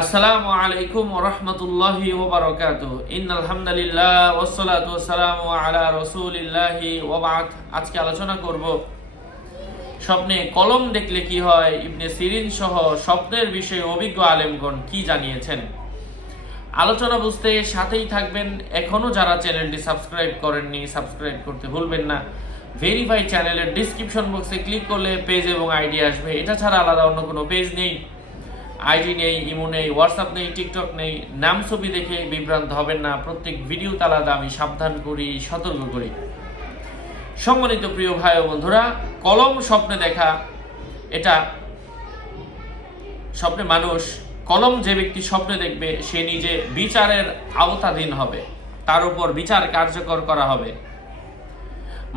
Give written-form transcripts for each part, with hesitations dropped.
আসসালামু আলাইকুম ওয়া রাহমাতুল্লাহি ওয়া বারাকাতুহু। ইন্নাল হামদালিল্লাহ ওয়াসসালাতু ওয়াসসালামু আলা রাসূলিল্লাহি ওয়া বা'দ। আজকে আলোচনা করব স্বপ্নে কলম দেখলে কি হয়। ইবনে সিরিন সহ স্বপ্নের বিষয়ে অভিজ্ঞ আলেমগণ কি জানিয়েছেন। আলোচনা বুঝতে সাথেই থাকবেন। এখনো যারা চ্যানেলটি সাবস্ক্রাইব করেননি সাবস্ক্রাইব করতে ভুলবেন না। ভেরিফাই চ্যানেলের ডেসক্রিপশন বক্সে ক্লিক করলে পেজ এবং আইডি আসবে। এটা ছাড়া আলাদা অন্য কোনো পেজ নেই, আইডি নেই, ইমো নেই, হোয়াটসঅ্যাপ নেই, টিকটক নেই। নাম ছবি দেখে বিভ্রান্ত হবেন না। প্রত্যেক ভিডিওতে আলাদা আমি সাবধান করি, সতর্ক করি। সম্মানিত প্রিয় ভাই ও বন্ধুরা, কলম স্বপ্নে দেখা, এটা স্বপ্নে মানুষ কলম যে ব্যক্তি স্বপ্নে দেখবে সে নিজে বিচারের আওতাধীন হবে, তার উপর বিচার কার্যকর করা হবে।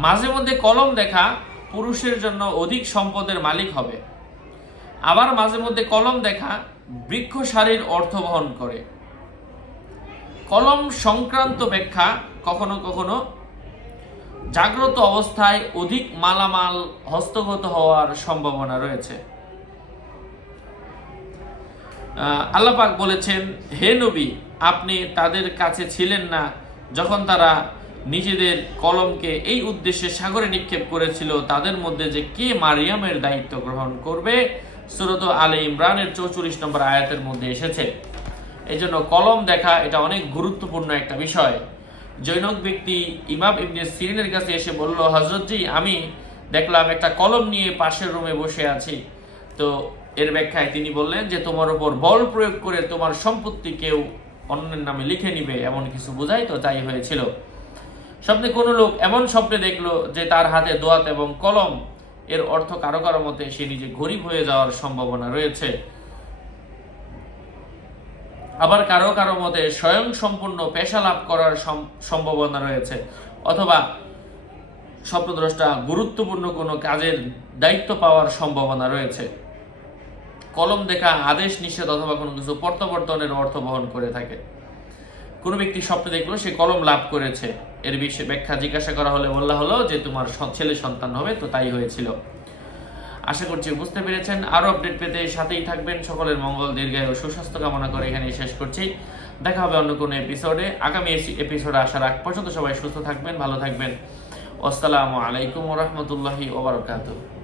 মাঝে মধ্যে কলম দেখা পুরুষের জন্য অধিক সম্পদের মালিক হবে। আবার মাঝে মধ্যে কলম দেখা বৃক্ষসারীর অর্থ বহন করে। কলম সংক্রান্ত ব্যাখ্যা কখনো কখনো জাগ্রত অবস্থায় অধিক মালামাল হস্তগত হওয়ার সম্ভাবনা রয়েছে। আল্লাহ পাক বলেছেন, হে নবী, আপনি তাদের কাছে ছিলেন না যখন তারা নিজেদের কলমকে এই উদ্দেশ্যে সাগরে নিক্ষেপ করেছিল, তাদের মধ্যে যে কে মারিয়ামের দায়িত্ব গ্রহণ করবে। সূরা আলে ইমরানের 44 নম্বর আয়াতের মধ্যে এসেছে। এই জন্য কলম দেখা এটা অনেক গুরুত্বপূর্ণ একটা বিষয়। জৈনক ব্যক্তি ইমাম ইবনে সিরিনের কাছে এসে বলল, হযরতজি, আমি দেখলাম একটা কলম নিয়ে পাশের রুমে বসে আছি। তো এর ব্যাখ্যায় তিনি বললেন যে তোমার উপর বল প্রয়োগ করে তোমার সম্পত্তি কেউ অন্যের নামে লিখে নিবে, এমন কিছু বোঝাই। তো তাই হয়েছিল। স্বপ্নে কোনো লোক এমন স্বপ্নে দেখলো যে তার হাতে দোয়াত এবং কলম, এর অর্থ কারো কারো মতে সে নিজে গরিব হয়ে যাওয়ার সম্ভাবনা রয়েছে। আবার কারো কারো মতে স্বয়ং সম্পূর্ণ পেশা লাভ করার সম্ভাবনা রয়েছে, অথবা স্বপ্নদ্রষ্টা গুরুত্বপূর্ণ কোনো কাজের দায়িত্ব পাওয়ার সম্ভাবনা রয়েছে। কলম দেখা আদেশ নিষেধ অথবা কোনো কিছু প্রত্যাবর্তনের অর্থ বহন করে থাকে। কোনো ব্যক্তি স্বপ্নে দেখলো সে কলম লাভ করেছে, এর বিষয়ে ব্যাখ্যা জিজ্ঞাসা করা হলে বলা হলো যে তোমার ছেলে সন্তান হবে। তো তাই হয়েছিল। আশা করছি বুঝতে পেরেছেন। আরো আপডেট পেতে সাথেই থাকবেন। সকলের মঙ্গল, দীর্ঘায়ু ও সুস্বাস্থ্য কামনা করে এখানে শেষ করছি। দেখা হবে অন্য কোনো এপিসোডে। আগামী এপিসোডে আসার আগ পর্যন্ত সবাই সুস্থ থাকবেন, ভালো থাকবেন। আসসালামু আলাইকুম ওয়া রাহমাতুল্লাহি ওয়া বারাকাতুহু।